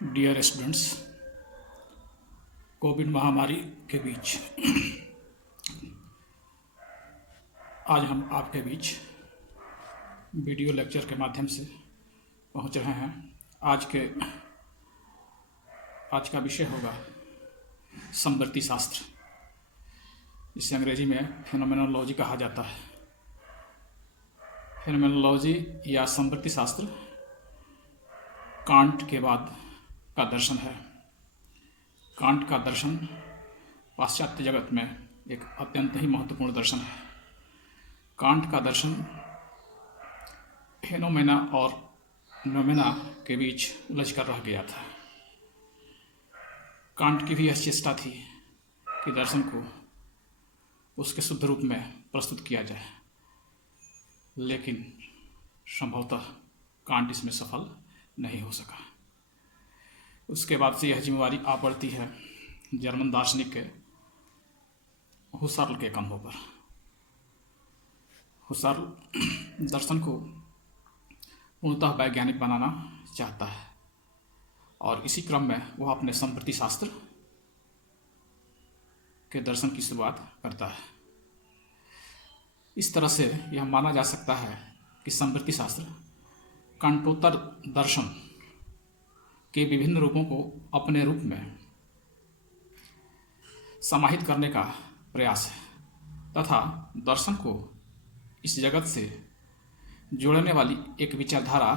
Dear students, Covid महामारी के बीच आज हम आपके बीच वीडियो लेक्चर के माध्यम से पहुंच रहे हैं। आज का विषय होगा समवर्ती शास्त्र, जिसे अंग्रेजी में फेनोमेनोलॉजी कहा जाता है। फेनोमेनोलॉजी या समवर्ती शास्त्र कांट के बाद का दर्शन है। कांट का दर्शन पाश्चात्य जगत में एक अत्यंत ही महत्वपूर्ण दर्शन है। कांट का दर्शन फेनोमेना और नोमेना के बीच उलझ कर रह गया था। कांट की भी यह चेष्टा थी कि दर्शन को उसके शुद्ध रूप में प्रस्तुत किया जाए, लेकिन संभवतः कांट इसमें सफल नहीं हो सका। उसके बाद से यह जिम्मेवारी आ पड़ती है जर्मन दार्शनिक के हुसर्ल के कंधों पर। हुसर्ल दर्शन को पूर्णतः वैज्ञानिक बनाना चाहता है और इसी क्रम में वह अपने समवर्ती शास्त्र के दर्शन की शुरुआत करता है। इस तरह से यह माना जा सकता है कि समवर्ती शास्त्र कांटोत्तर दर्शन के विभिन्न रूपों को अपने रूप में समाहित करने का प्रयास है तथा दर्शन को इस जगत से जोड़ने वाली एक विचारधारा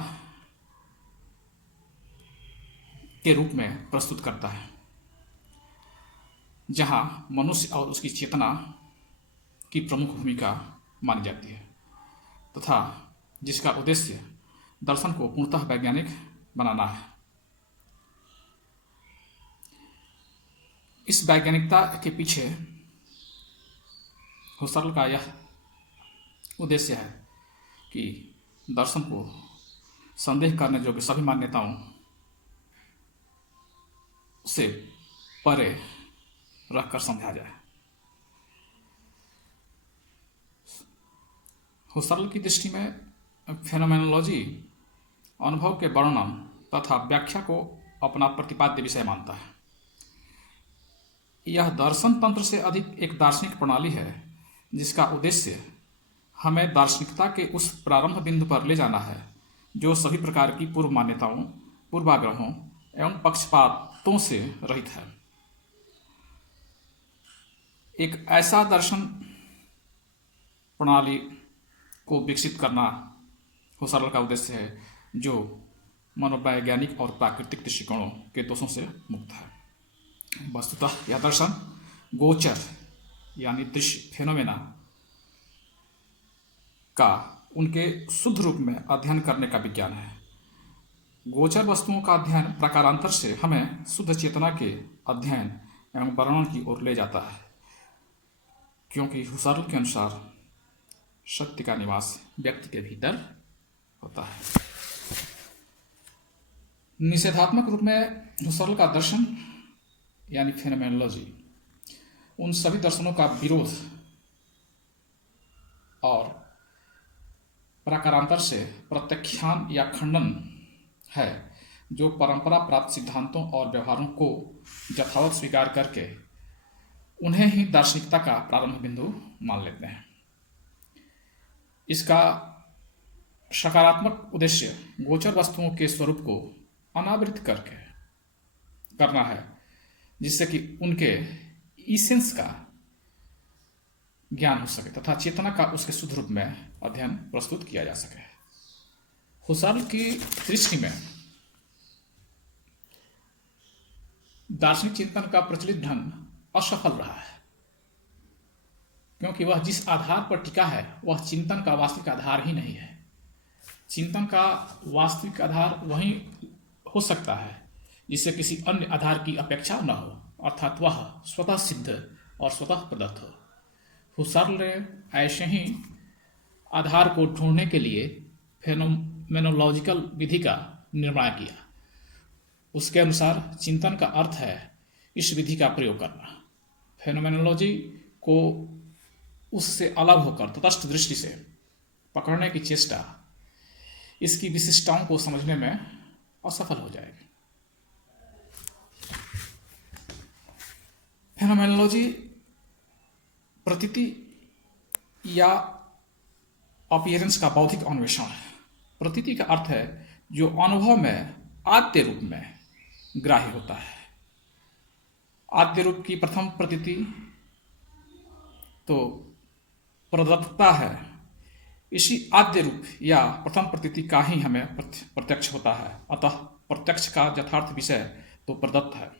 के रूप में प्रस्तुत करता है, जहां मनुष्य और उसकी चेतना की प्रमुख भूमिका मानी जाती है तथा जिसका उद्देश्य दर्शन को पूर्णतः वैज्ञानिक बनाना है। इस वैज्ञानिकता के पीछे हुसर्ल का यह उद्देश्य है कि दर्शन को संदेह करने योग्य सभी मान्यताओं से परे रखकर समझा जाए। हुसर्ल की दृष्टि में फेनोमेनोलॉजी अनुभव के वर्णन तथा व्याख्या को अपना प्रतिपाद्य विषय मानता है। यह दर्शन तंत्र से अधिक एक दार्शनिक प्रणाली है जिसका उद्देश्य हमें दार्शनिकता के उस प्रारंभ बिंदु पर ले जाना है जो सभी प्रकार की पूर्व मान्यताओं, पूर्वाग्रहों एवं पक्षपातों से रहित है। एक ऐसा दर्शन प्रणाली को विकसित करना हुसर्ल का उद्देश्य है जो मनोवैज्ञानिक और प्राकृतिक दृष्टिकोणों के दोषों से मुक्त है। वस्तुतः यह दर्शन गोचर यानी दृश्य फेनोमेना का उनके शुद्ध रूप में अध्ययन करने का विज्ञान है। गोचर वस्तुओं का अध्ययन प्रकारांतर से हमें शुद्ध चेतना के अध्ययन एवं वर्णन की ओर ले जाता है, क्योंकि हुसर्ल के अनुसार सत्य का निवास व्यक्ति के भीतर होता है। निषेधात्मक रूप में हुसर्ल का दर्शन यानी फेनोमेनोलॉजी उन सभी दर्शनों का विरोध और प्रकारांतर से प्रत्याख्यान या खंडन है, जो परंपरा प्राप्त सिद्धांतों और व्यवहारों को यथावत स्वीकार करके उन्हें ही दार्शनिकता का प्रारंभ बिंदु मान लेते हैं। इसका सकारात्मक उद्देश्य गोचर वस्तुओं के स्वरूप को अनावृत करके करना है, जिससे कि उनके इसेंस का ज्ञान हो सके तथा चेतना का उसके शुद्ध रूप में अध्ययन प्रस्तुत किया जा सके। हुसर्ल की दृष्टि में दार्शनिक चिंतन का प्रचलित ढंग असफल रहा है, क्योंकि वह जिस आधार पर टिका है वह चिंतन का वास्तविक आधार ही नहीं है। चिंतन का वास्तविक आधार वही हो सकता है जिससे किसी अन्य आधार की अपेक्षा न हो, अर्थात वह स्वतः सिद्ध और स्वतः प्रदत्त हो। हुसर्ल ने ऐसे ही आधार को ढूंढने के लिए फेनोमेनोलॉजिकल विधि का निर्माण किया। उसके अनुसार चिंतन का अर्थ है इस विधि का प्रयोग करना। फेनोमेनोलॉजी को उससे अलग होकर तटस्थ दृष्टि से पकड़ने की चेष्टा इसकी विशिष्टताओं को समझने में असफल हो जाएगी। फेनोमेनोलॉजी प्रतीति या अपीयरेंस का बौद्धिक अन्वेषण है। प्रतीति का अर्थ है जो अनुभव में आद्य रूप में ग्राह्य होता है। आद्य रूप की प्रथम प्रतीति तो प्रदत्तता है। इसी आद्य रूप या प्रथम प्रतीति का ही हमें प्रत्यक्ष होता है। अतः प्रत्यक्ष का यथार्थ विषय तो प्रदत्त है।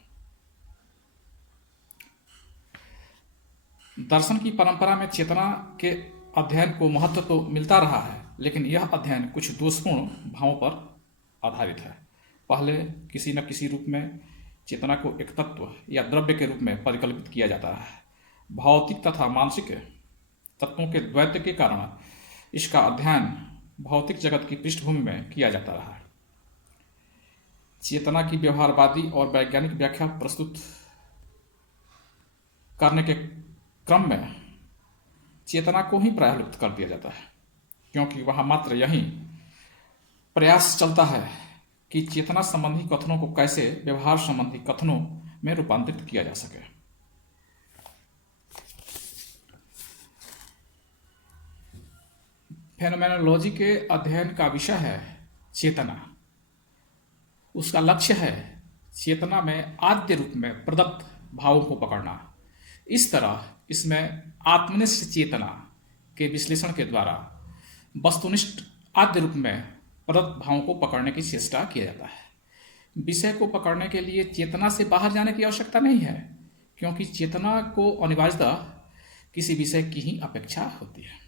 दर्शन की परंपरा में चेतना के अध्ययन को महत्व तो मिलता रहा है, लेकिन यह अध्ययन कुछ दोषपूर्ण भावों पर आधारित है। पहले किसी न किसी रूप में चेतना को एक तत्व या द्रव्य के रूप में परिकल्पित किया जाता है। भौतिक तथा मानसिक तत्वों के द्वैत के कारण इसका अध्ययन भौतिक जगत की पृष्ठभूमि में किया जाता रहा है। चेतना की व्यवहारवादी और वैज्ञानिक व्याख्या प्रस्तुत करने के क्रम में चेतना को ही प्रायः लुप्त कर दिया जाता है, क्योंकि वहाँ मात्र यही प्रयास चलता है कि चेतना संबंधी कथनों को कैसे व्यवहार संबंधी कथनों में रूपांतरित किया जा सके। फेनोमेनोलॉजी के अध्ययन का विषय है चेतना। उसका लक्ष्य है चेतना में आद्य रूप में प्रदत्त भावों को पकड़ना। इस तरह इसमें आत्मनिष्ठ चेतना के विश्लेषण के द्वारा वस्तुनिष्ठ आद्य रूप में प्रदत्त भावों को पकड़ने की चेष्टा किया जाता है। विषय को पकड़ने के लिए चेतना से बाहर जाने की आवश्यकता नहीं है, क्योंकि चेतना को अनिवार्यतः किसी विषय की ही अपेक्षा होती है।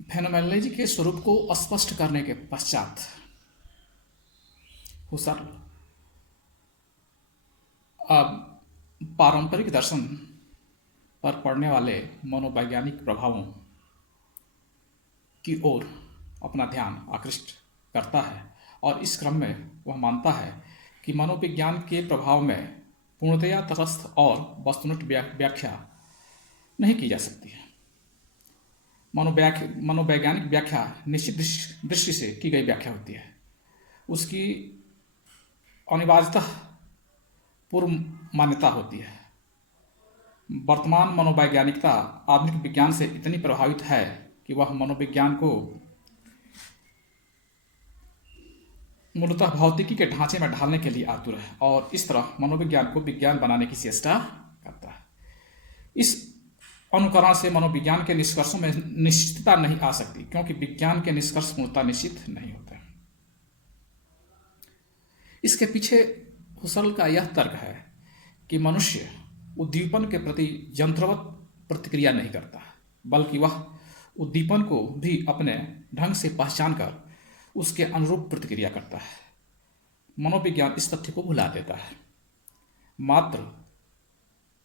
फेनोमेनोलॉजी के स्वरूप को स्पष्ट करने के पश्चात हुसर्ल अब पारंपरिक दर्शन पर पड़ने वाले मनोवैज्ञानिक प्रभावों की ओर अपना ध्यान आकृष्ट करता है, और इस क्रम में वह मानता है कि मनोविज्ञान के प्रभाव में पूर्णतया तटस्थ और वस्तुनिष्ठ व्याख्या नहीं की जा सकती है। मनोवैज्ञानिक व्याख्या निश्चित दृष्टि से की गई व्याख्या होती है। उसकी अनिवार्यतः पूर्व मान्यता होती है। वर्तमान मनोवैज्ञानिकता आधुनिक विज्ञान से इतनी प्रभावित है कि वह मनोविज्ञान को मूलतः भौतिकी के ढांचे में ढालने के लिए आतुर है, और इस तरह मनोविज्ञान को विज्ञान बनाने की चेष्टा करता है। इस अनुकरण से मनोविज्ञान के निष्कर्षों में निश्चितता नहीं आ सकती, क्योंकि विज्ञान के निष्कर्ष पूर्णतः निश्चित नहीं होते। इसके पीछे हुसर्ल का यह तर्क है कि मनुष्य उद्दीपन के प्रति यंत्रवत प्रतिक्रिया नहीं करता, बल्कि वह उद्दीपन को भी अपने ढंग से पहचान कर उसके अनुरूप प्रतिक्रिया करता है। मनोविज्ञान इस तथ्य को भुला देता है। मात्र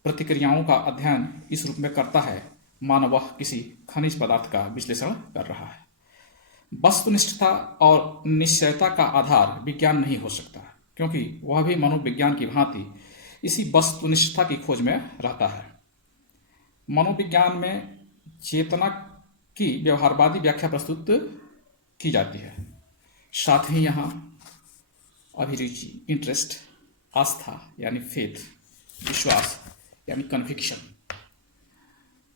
प्रतिक्रियाओं का अध्ययन इस रूप में करता है मानो वह किसी खनिज पदार्थ का विश्लेषण कर रहा है। वस्तुनिष्ठता और निश्चयता का आधार विज्ञान नहीं हो सकता, क्योंकि वह भी मनोविज्ञान की भांति इसी वस्तुनिष्ठता की खोज में रहता है। मनोविज्ञान में चेतना की व्यवहारवादी व्याख्या प्रस्तुत की जाती है। साथ ही यहाँ अभिरुचि, इंटरेस्ट, आस्था यानी फेथ, विश्वास यानी कन्विक्शन,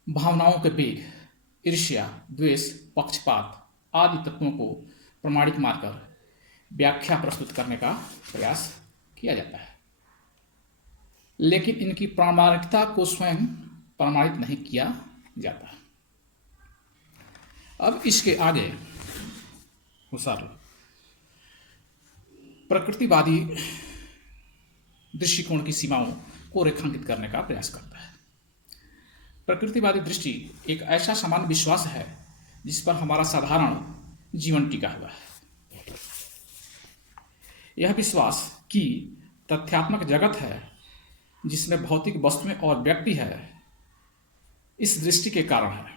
भावनाओं के वेग, ईर्ष्या, द्वेष, पक्षपात आदि तत्वों को प्रमाणिक मानकर व्याख्या प्रस्तुत करने का प्रयास किया जाता है, लेकिन इनकी प्रामाणिकता को स्वयं प्रमाणित नहीं किया जाता। अब इसके आगे हुसर्ल प्रकृतिवादी दृष्टिकोण की सीमाओं को रेखांकित करने का प्रयास करता है। प्रकृतिवादी दृष्टि एक ऐसा सामान्य विश्वास है जिस पर हमारा साधारण जीवन टिका हुआ है। यह विश्वास कि तथ्यात्मक जगत है जिसमें भौतिक वस्तुएं और व्यक्ति है, इस दृष्टि के कारण है।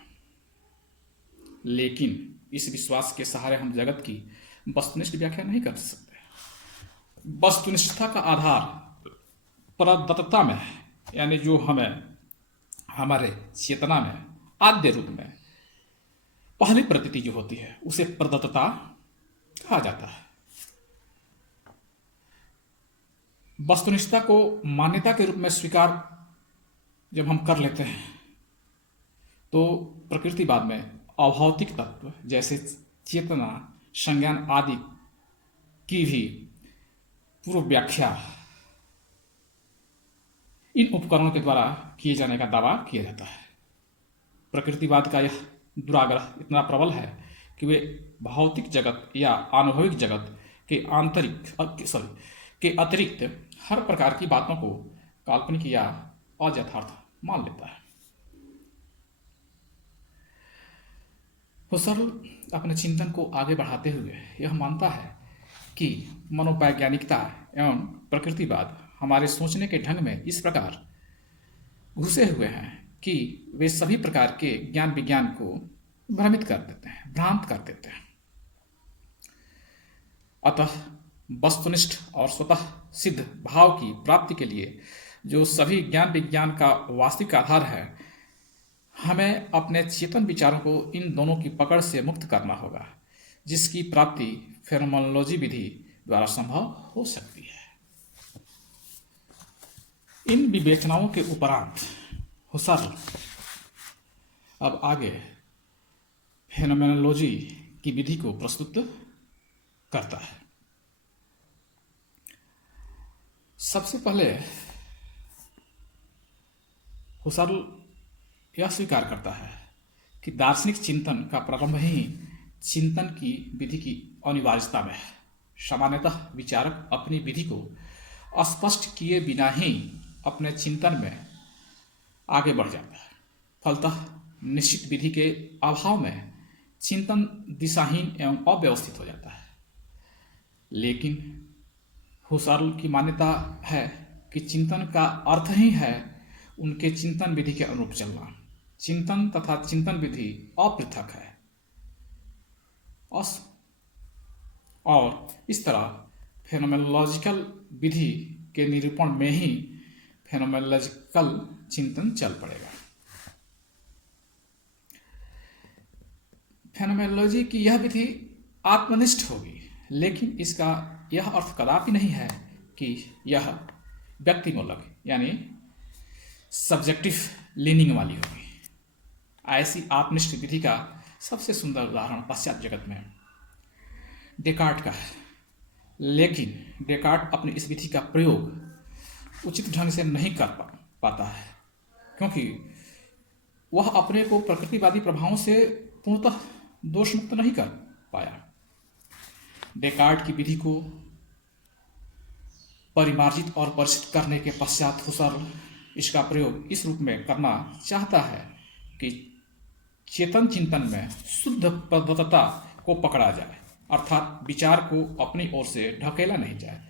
लेकिन इस विश्वास के सहारे हम जगत की वस्तुनिष्ठ व्याख्या नहीं कर सकते। वस्तुनिष्ठता का आधार प्रदत्तता में है, यानी जो हमें हमारे चेतना में आद्य रूप में पहली प्रतीति जो होती है उसे प्रदत्तता कहा जाता है। वस्तुनिष्ठता को मान्यता के रूप में स्वीकार जब हम कर लेते हैं तो प्रकृतिवाद में अभौतिक तत्व जैसे चेतना, संज्ञान आदि की भी पूर्व व्याख्या इन उपकरणों के द्वारा किए जाने का दावा किया जाता है। प्रकृतिवाद का यह दुराग्रह इतना प्रबल है कि वे भौतिक जगत या अनुभविक जगत के अतिरिक्त हर प्रकार की बातों को काल्पनिक या अयथार्थ मान लेता है। हुसर्ल अपने चिंतन को आगे बढ़ाते हुए यह मानता है कि मनोवैज्ञानिकता एवं प्रकृतिवाद हमारे सोचने के ढंग में इस प्रकार घुसे हुए हैं कि वे सभी प्रकार के ज्ञान विज्ञान को भ्रांत कर देते हैं। अतः वस्तुनिष्ठ और स्वतः सिद्ध भाव की प्राप्ति के लिए जो सभी ज्ञान विज्ञान का वास्तविक आधार है, हमें अपने चेतन विचारों को इन दोनों की पकड़ से मुक्त करना होगा, जिसकी प्राप्ति फेनोमेनोलॉजी विधि द्वारा संभव हो सकती है। इन विवेचनाओं के उपरांत हुसर्ल अब आगे फेनोमेनोलॉजी की विधि को प्रस्तुत करता है। सबसे पहले हुसर्ल यह स्वीकार करता है कि दार्शनिक चिंतन का प्रारंभ ही चिंतन की विधि की अनिवार्यता में है। सामान्यतः विचारक अपनी विधि को स्पष्ट किए बिना ही अपने चिंतन में आगे बढ़ जाता है। फलतः निश्चित विधि के अभाव में चिंतन दिशाहीन एवं अव्यवस्थित हो जाता है। लेकिन हुसर्ल की मान्यता है कि चिंतन का अर्थ ही है उनके चिंतन विधि के अनुरूप चलना। चिंतन तथा चिंतन विधि अपृथक है और इस तरह फेनोमेनोलॉजिकल विधि के निरूपण में ही फेनोमेनोलॉजिकल चिंतन चल पड़ेगा। फेनोमेनोलॉजी की यह विधि आत्मनिष्ठ होगी, लेकिन इसका यह अर्थ कदापि नहीं है कि यह व्यक्तिमूलक यानी सब्जेक्टिव लीनिंग वाली होगी। ऐसी आत्मनिष्ठ विधि का सबसे सुंदर उदाहरण पश्चात जगत में डेकार्ट का है। लेकिन डेकार्ट अपनी इस विधि का प्रयोग उचित ढंग से नहीं कर पाता है, क्योंकि वह अपने को प्रकृतिवादी प्रभावों से पूर्णतः दोष मुक्त नहीं कर पाया। डेकार्ट की विधि को परिमार्जित और परिष्कृत करने के पश्चात हुसर्ल इसका प्रयोग इस रूप में करना चाहता है कि चेतन चिंतन में शुद्ध पद्धतता को पकड़ा जाए, अर्थात विचार को अपनी ओर से ढकेला नहीं जाए।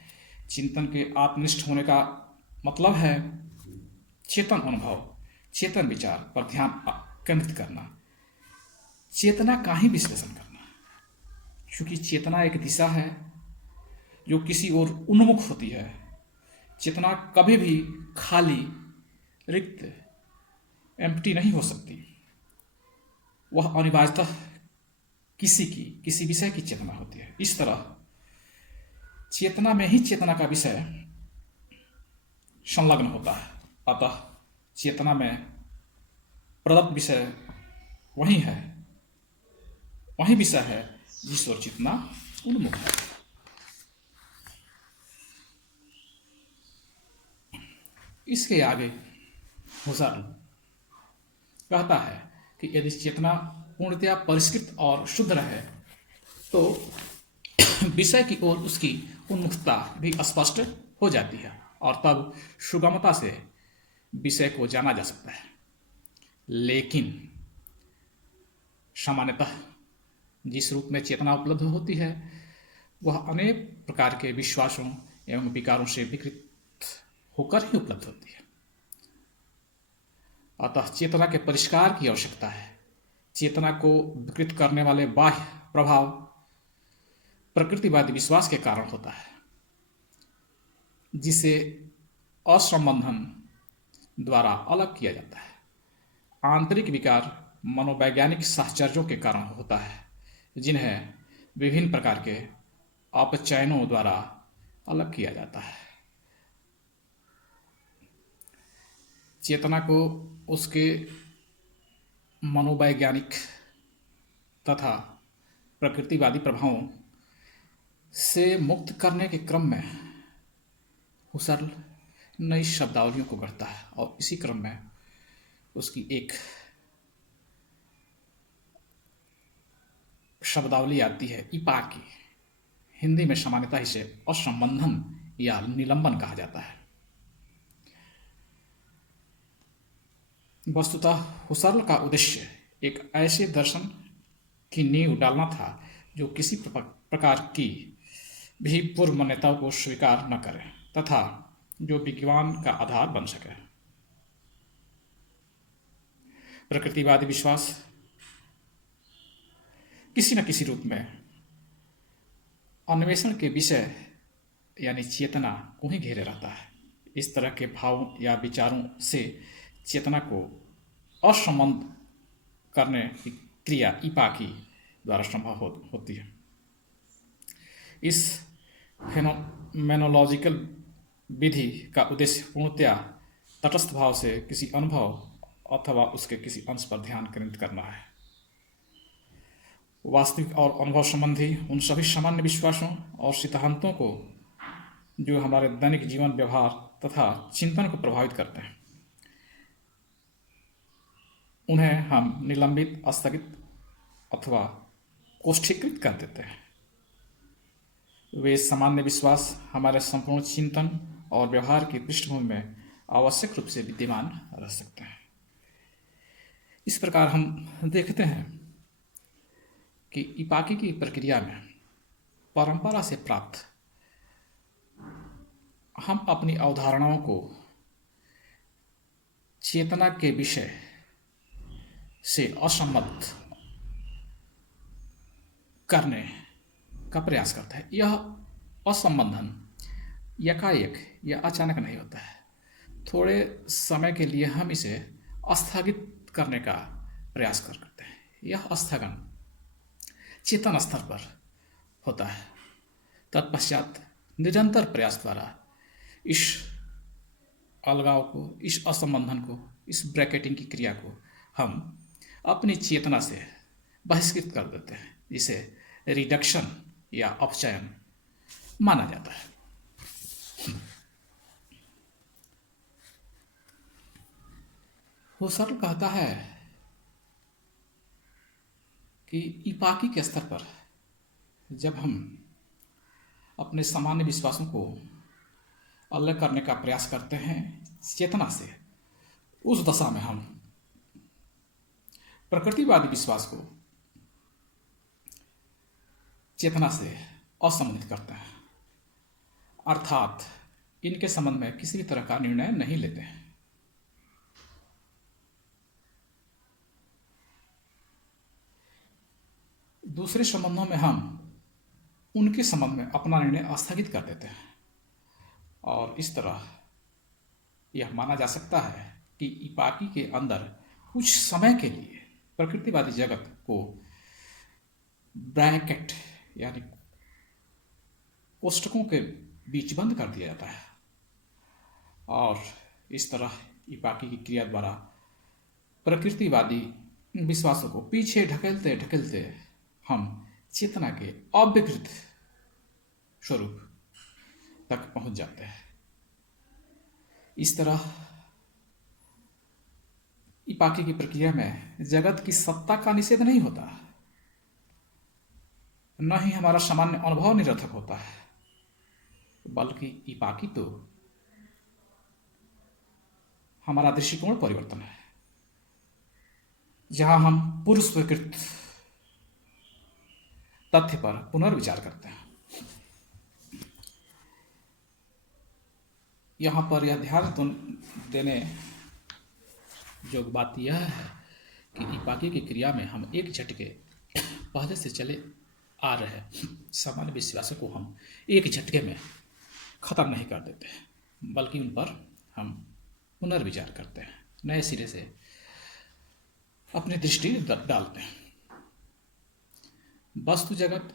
चिंतन के आत्मनिष्ठ होने का मतलब है चेतन अनुभव, चेतन विचार पर ध्यान केंद्रित करना, चेतना का ही विश्लेषण करना। क्योंकि चेतना एक दिशा है जो किसी ओर उन्मुख होती है। चेतना कभी भी खाली, रिक्त, एम्प्टी नहीं हो सकती। वह अनिवार्यतः किसी विषय की चेतना होती है। इस तरह चेतना में ही चेतना का विषय संलग्न होता है। अतः चेतना में प्रदत्त विषय वही विषय है जिस ओर चेतना उन्मुख है। इसके आगे हुसर्ल कहता है कि यदि चेतना पूर्णतया परिष्कृत और शुद्ध रहे तो विषय की ओर उसकी उन्मुखता भी स्पष्ट हो जाती है और तब सुगमता से विषय को जाना जा सकता है। लेकिन सामान्यतः जिस रूप में चेतना उपलब्ध होती है वह अनेक प्रकार के विश्वासों एवं विकारों से विकृत होकर ही उपलब्ध होती है। अतः चेतना के परिष्कार की आवश्यकता है। चेतना को विकृत करने वाले बाह्य प्रभाव प्रकृतिवादी विश्वास के कारण होता है, जिसे असंबंधन द्वारा अलग किया जाता है। आंतरिक विकार मनोवैज्ञानिक साहचर्यों के कारण होता है, जिन्हें विभिन्न प्रकार के अपचयनों द्वारा अलग किया जाता है। चेतना को उसके मनोवैज्ञानिक तथा प्रकृतिवादी प्रभावों से मुक्त करने के क्रम में हुसर्ल नई शब्दावलियों को गढ़ता है और इसी क्रम में उसकी एक शब्दावली आती है इपाकी। हिंदी में सामान्यतः इसे असंबंधन या निलंबन कहा जाता है। वस्तुतः हुसर्ल का उद्देश्य एक ऐसे दर्शन की नींव डालना था जो किसी प्रकार की भी पूर्व मान्यताओं को स्वीकार न करे तथा जो विज्ञान का आधार बन सके। प्रकृतिवादी विश्वास किसी न किसी रूप में अन्वेषण के विषय यानी चेतना को ही घेरे रहता है। इस तरह के भावों या विचारों से चेतना को असंबद्ध करने की क्रिया इपाकी द्वारा संभव होती है। इस फेनोमेनोलॉजिकल विधि का उद्देश्य पूर्णतया तटस्थ भाव से किसी अनुभव अथवा उसके किसी अंश पर ध्यान केंद्रित करना है। वास्तविक और अनुभव संबंधी उन सभी सामान्य विश्वासों और सिद्धांतों को जो हमारे दैनिक जीवन व्यवहार तथा चिंतन को प्रभावित करते हैं, उन्हें हम निलंबित, स्थगित अथवा कोष्ठीकृत कर देते हैं। वे सामान्य विश्वास हमारे संपूर्ण चिंतन और व्यवहार की पृष्ठभूमि में आवश्यक रूप से विद्यमान रह सकते हैं। इस प्रकार हम देखते हैं कि इपाकी की प्रक्रिया में परंपरा से प्राप्त हम अपनी अवधारणाओं को चेतना के विषय से असम्मत करने का प्रयास करता है। यह असंबंधन यकाएक या अचानक नहीं होता है। थोड़े समय के लिए हम इसे स्थगित करने का प्रयास करते हैं। यह स्थगन चेतन स्तर पर होता है। तत्पश्चात निरंतर प्रयास द्वारा इस अलगाव को, इस असंबंधन को, इस ब्रैकेटिंग की क्रिया को हम अपनी चेतना से बहिष्कृत कर देते हैं, जिसे रिडक्शन या अपचयन माना जाता है। हुसर्ल कहता है कि इपाकी के स्तर पर जब हम अपने सामान्य विश्वासों को अलग करने का प्रयास करते हैं चेतना से, उस दशा में हम प्रकृतिवादी विश्वास को चेतना से असंबंधित करते हैं, अर्थात इनके संबंध में किसी भी तरह का निर्णय नहीं लेते हैं। दूसरे संबंधों में हम उनके संबंध में अपना निर्णय स्थगित कर देते हैं और इस तरह यह माना जा सकता है कि इपाकी के अंदर कुछ समय के लिए प्रकृतिवादी जगत को ब्रैकेट यानी कोष्ठकों के बीच बंद कर दिया जाता है और इस तरह इपाकी की क्रिया द्वारा प्रकृतिवादी विश्वासों को पीछे ढकेलते ढकेलते हम चेतना के अविकृत स्वरूप तक पहुंच जाते हैं। इस तरह इपाकी की प्रक्रिया में जगत की सत्ता का निषेध नहीं होता, न ही हमारा सामान्य अनुभव निरर्थक होता है, बल्कि इपाकी तो हमारा दृष्टिकोण परिवर्तन है, जहां हम पूर्व स्वीकृत तथ्य पर पुनर्विचार करते हैं। यहाँ पर यह ध्यान देने जो बात यह है कि इपाकी की क्रिया में हम एक झटके पहले से चले आ रहे सामान्य विश्वासों को हम एक झटके में खत्म नहीं कर देते, बल्कि उन पर हम पुनर्विचार करते हैं, नए सिरे से अपनी दृष्टि डालते हैं। वस्तु जगत,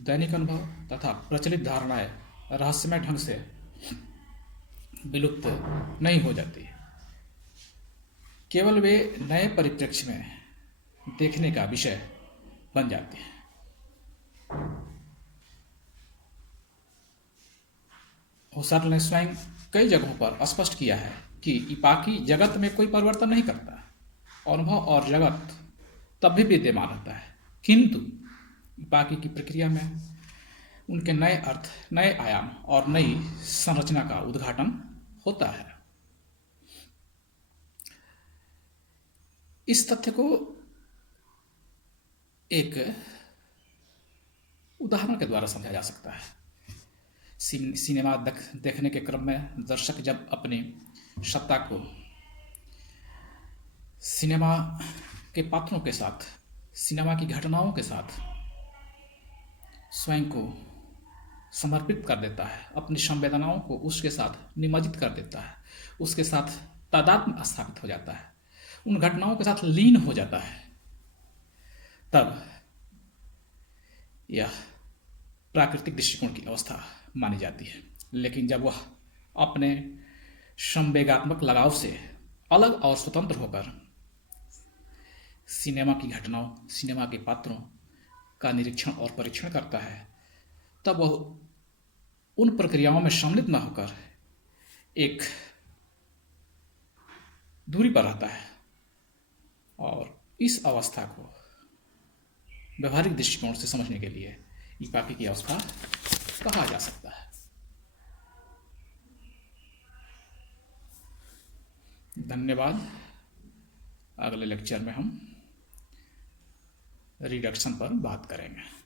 दैनिक अनुभव तथा प्रचलित धारणाएं रहस्यमय ढंग से विलुप्त नहीं हो जाती, केवल वे नए परिप्रेक्ष्य में देखने का विषय बन जाते हैं। हुसर्ल ने स्वयं कई जगहों पर स्पष्ट किया है कि इपाकी जगत में कोई परिवर्तन नहीं करता। अनुभव और जगत तब भी विद्यमान रहता है, किंतु इपाकी की प्रक्रिया में उनके नए अर्थ, नए आयाम और नई संरचना का उद्घाटन होता है। इस तथ्य को एक उदाहरण के द्वारा समझा जा सकता है। सिनेमा देखने के क्रम में दर्शक जब अपनी सत्ता को सिनेमा के पात्रों के साथ, सिनेमा की घटनाओं के साथ स्वयं को समर्पित कर देता है, अपनी संवेदनाओं को उसके साथ निमज्जित कर देता है, उसके साथ तादात्म्य स्थापित हो जाता है, उन घटनाओं के साथ लीन हो जाता है, तब यह प्राकृतिक दृष्टिकोण की अवस्था मानी जाती है। लेकिन जब वह अपने संवेगात्मक लगाव से अलग और स्वतंत्र होकर सिनेमा की घटनाओं, सिनेमा के पात्रों का निरीक्षण और परीक्षण करता है, तब वह उन प्रक्रियाओं में सम्मिलित न होकर एक दूरी पर रहता है, और इस अवस्था को व्यवहारिक दृष्टिकोण से समझने के लिए इपाकी की अवस्था कहा जा सकता है। धन्यवाद। अगले लेक्चर में हम रिडक्शन पर बात करेंगे।